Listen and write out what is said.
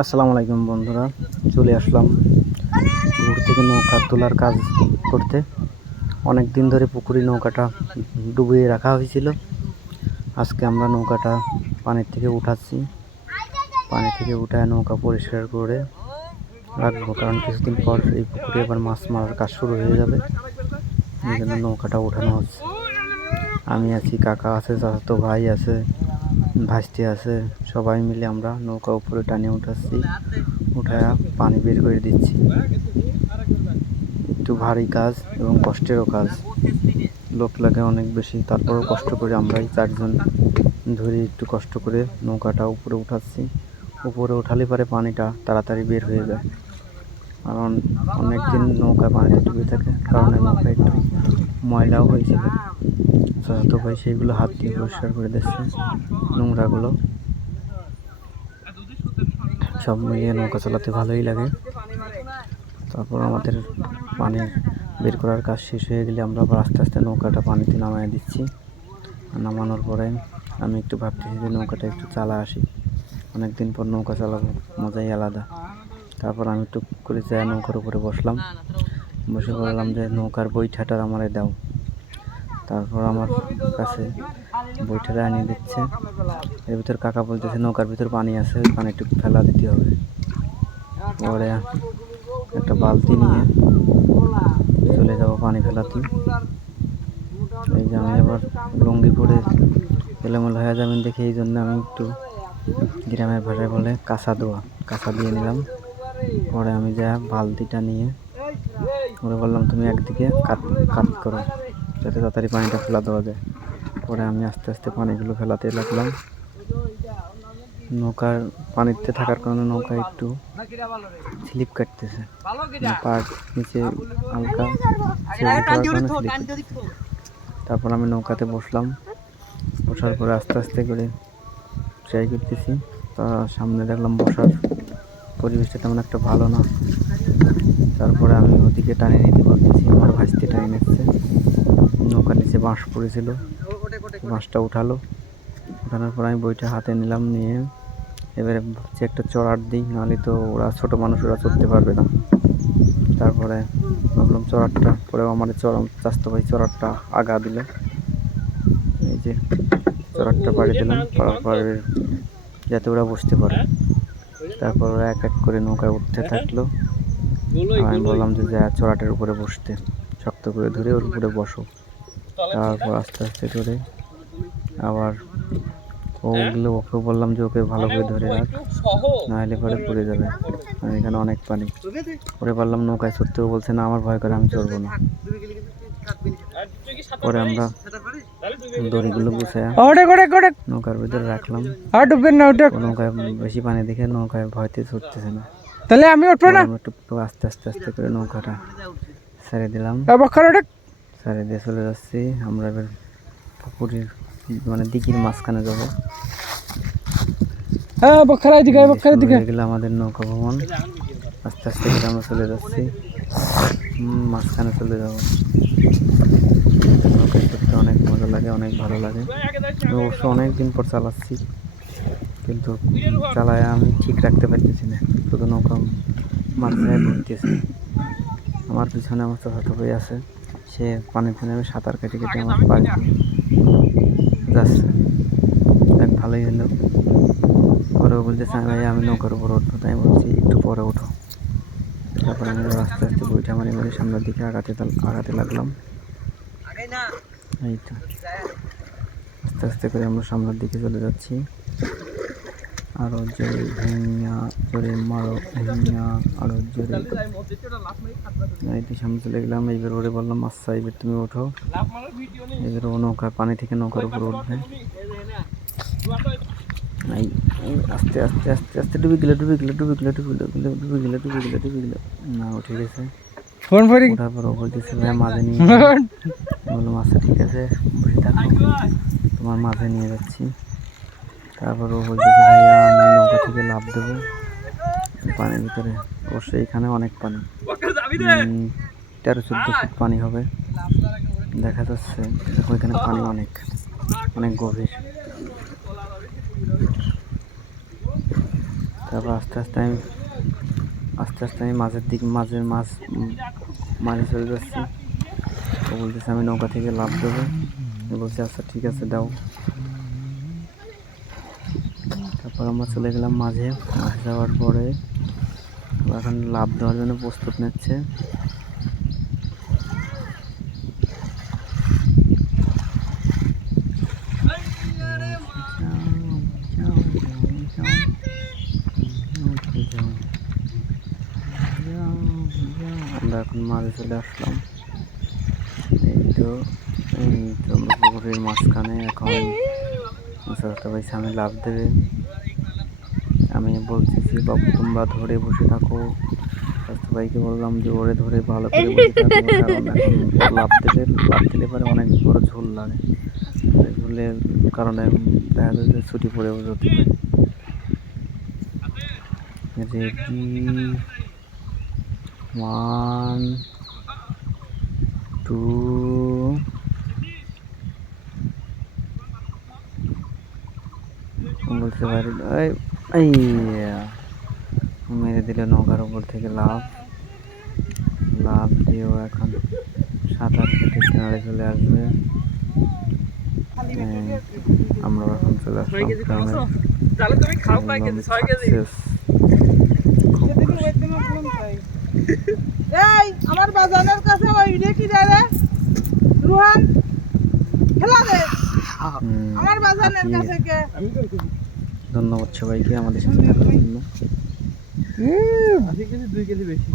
আসসালামু আলাইকুম বন্ধুরা, চলে আসলাম পুকুর থেকে নৌকা তোলার কাজ করতে। অনেক দিন ধরে পুকুরে নৌকাটা ডুবিয়ে রাখা হয়েছিল। আজকে আমরা নৌকাটা পানির থেকে উঠাচ্ছি। পানি থেকে উঠায় নৌকা পরিষ্কার করে রাখব, কারণ কিছুদিন পর এই পুকুরে আবার মাছ মারার কাজ শুরু হয়ে যাবে। এই জন্য নৌকাটা উঠানো হচ্ছে। আমি আছি, কাকা আছে, চাচাতো ভাই আছে ভাসতে আছে। সবাই মিলে আমরা নৌকা উপরে টানিয়ে উঠাচ্ছি। উঠায়া পানি বের করে দিচ্ছি। একটু ভারী কাজ এবং কষ্টেরও কাজ। লোক লাগে অনেক বেশি, তারপরও কষ্ট করে আমরাই চারজন ধরে একটু কষ্ট করে নৌকাটা উপরে উঠাচ্ছি। উপরে উঠালে পরে পানিটা তাড়াতাড়ি বের হয়ে যায়। কারণ অনেক দিন নৌকা পানিতে ডুবে থাকে, কারণে নৌকা একটু ময়লাও হয়েছিল। চাচাতো ভাই সেইগুলো হাত দিয়ে পরিষ্কার করে দিচ্ছে নোংরাগুলো। সব মিলিয়ে নৌকা চালাতে ভালোই লাগে। তারপর আমাদের পানি বের করার কাজ শেষ হয়ে গেলে আমরা আবার আস্তে আস্তে নৌকাটা পানিতে নামায় দিচ্ছি। নামানোর পরে আমি একটু ভাবতেছি যে নৌকাটা একটু চালা আসি। অনেক দিন পর নৌকা চালাবো, মজাই আলাদা। তারপর আমি একটু করে যায় নৌকার উপরে বসলাম। বসে বললাম যে, নৌকার বইঠাটার আমারে দাও। তারপর আমার কাছে বইঠাটা আনিয়ে দিচ্ছে। এর ভিতর কাকা বলতেছে, নৌকার ভিতর পানি আছে ওই পানিটুকু ফেলা দিতে হবে। পরে একটা বালতি নিয়ে চলে যাব পানি ফেলাতে। এই যে আমি আবার লুঙ্গি পরে এলোমেলো হয়ে যাবেন দেখে এই জন্য আমি একটু গ্রামের ভাষায় বলে কাঁচা দোয়া, কাঁচা দিয়ে নিলাম। পরে আমি যা বালতিটা নিয়ে, ওরে বললাম, তুমি একদিকে কাত কাত করো। যাতে তাড়াতাড়ি পানিটা ফেলা দেওয়া যায়। পরে আমি আস্তে আস্তে পানিগুলো ফেলাতে লাগলাম। নৌকার পানিতে থাকার কারণে নৌকা একটু স্লিপ কাটতেছে। পার নিচে হালকা। তারপর আমি নৌকাতে বসলাম। বসার পরে আস্তে আস্তে করে ট্রাই করতেছি। তা সামনে দেখলাম বসার পরিবেশটা তেমন একটা ভালো না। তারপরে আমি ওদিকে টানিয়ে নিতে বলতেছি আমার ভাসতে টানিয়ে নিচ্ছে নৌকার নিচে বাঁশ পড়েছিল বাঁশটা উঠালো। উঠানোর পর আমি বইটা হাতে নিলাম, নিয়ে এবারে ভাবছি একটা চড়ার দিই, নাহলে তো ওরা, ছোটো মানুষ ওরা চড়তে পারবে না। তারপরে ভাবলাম চড়ারটা, পরেও আমার চড়াম চাস্তো ভাই চড়ারটা আগা দিল। এই যে চড়ারটা পাড়ি দিলাম, পাড়ার পরে যাতে ওরা বসতে পারে। তারপর ওরা এক এক করে নৌকায় উঠতে থাকল। আমি বললাম যে, যা চড়াটার উপরে বসতে, শক্ত করে ধরে ওর উপরে বসো। তারপর আস্তে আস্তে করে আবার ও উঠল ওকে বললাম যে ওকে ভালো করে ধরে রাখ নাহলে পরে পড়ে যাবে। আর এখানে অনেক পানি। পরে বললাম নৌকায় চড়তেও বলছে না আমার ভয় করে আমি চড়বো না। পরে আমরা দড়িগুলো গুছায় নৌকার ভিতরে রাখলাম। নৌকায় বেশি পানি দেখে নৌকায় ভয়তে চড়তেছে না। তাহলে আমি উঠবো না? একটু আস্তে আস্তে আস্তে করে নৌকাটা ছেড়ে দিলাম। ওটা দিয়ে চলে যাচ্ছি। আমরা এবার পুকুরের মানে দিঘির মাঝখানে যাব। হ্যাঁ বক্ষর যে বক্ষর এদিকে। গেল আমাদের নৌকা ভ্রমণ। আস্তে আস্তে করে আমরা চলে যাচ্ছি। মাঝখানে চলে যাব। নৌকায় করতে অনেক মজা লাগে অনেক ভালো লাগে। অবশ্য অনেক দিন পর চালাচ্ছি কিন্তু চালায় আমি ঠিক রাখতে পারতেছি না। শুধু নৌকা মাঝখানে ঘুরতেছি আমার পিছনে আমার চাচাতো ভাই আছে। সে পানিতে নেমে সাঁতার কেটে কেটে আমার বাড়ি যাচ্ছে। দেখ ভালোই হলো। পরে ও বলতেছে ভাই আমি নৌকার উপর উঠবো। তাই বলছি একটু পরে উঠো। তারপর আমি আস্তে আস্তে বইটা মানে মানে সামনের দিকে আগাতে আগাতে লাগলাম। এই তো। আস্তে আস্তে করে আমরা সামনের দিকে চলে যাচ্ছি। আরও জোরে ভেঙা জোরে মারো ভেঙা আরও জোরে। এই সামনে চলে গেলাম এইবার ওরে বললাম আচ্ছা এবার তুমি ওঠো। এবার ও নৌকা পানি থেকে নৌকার উপর উঠবে। আস্তে আস্তে আস্তে আস্তে ডুবে গেলে ডুবে গেলে ডুবে গেলে ডুবে গেলে ডুবে গেলে ডুবে গেলে ডুবে গেলে না ও ঠিক আছে ফোন ফরি। ওঠার পর ও বলতেছে ভাই মাঝে নিয়ে বললাম আচ্ছা ঠিক আছে বসে থাকো। তোমার মাঝে নিয়ে যাচ্ছি। তারপর ও বলতেছে, ভাইয়া আমি নৌকা থেকে লাভ দেবো। পানির ভিতরে। অবশ্যই এখানে অনেক পানি। তেরো, চোদ্দ ফুট পানি হবে। দেখা যাচ্ছে ওইখানে পানি অনেক অনেক গভীর। তারপর আস্তে আস্তে আমি, আস্তে আস্তে আমি মাঝের দিক, মাঝের মাছ মাঝে চলে যাচ্ছি। ও বলতেছে, আমি নৌকা থেকে লাভ দেবো। বলছি আচ্ছা ঠিক আছে, দাও। তারপর আমরা চলে গেলাম মাঝে মাঝে যাওয়ার পরে। এখন লাভ দেওয়ার জন্য প্রস্তুত নিচ্ছে। আমরা এখন মাঝে চলে আসলাম। এই তো এই তো পুকুরের মাঝখানে এখন চাষটা ভাই সামনে লাভ দেবে। আমি বলতেছি বাবু, তোমরা ধরে বসে থাকো। চাষটা ভাইকে বললাম যে, ওরে ধরে ভালো করে বসে থাকো লাভ দেবে। লাভ দিলে পরে অনেক বড় ঝোল লাগে। ঝোলের কারণে দেখা যায় যে ছুটি পড়ে পারে রেডি। ওয়ান, টু বলতে পারি। মেরে দিল নৌকার উপর থেকে লাভ লাভ দিয়েও এখন সাঁতার কেটে কিনারে চলে আসবে। আমরা এখন চলে আসলাম আমার বাজানের কাছে ওই রেখি দেয় আমার বাজানের হাতিয়ে- কাছে কে? ধন্যবাদ সবাইকে আমাদের সাথে থাকার জন্য। দুই কেজি বেশি।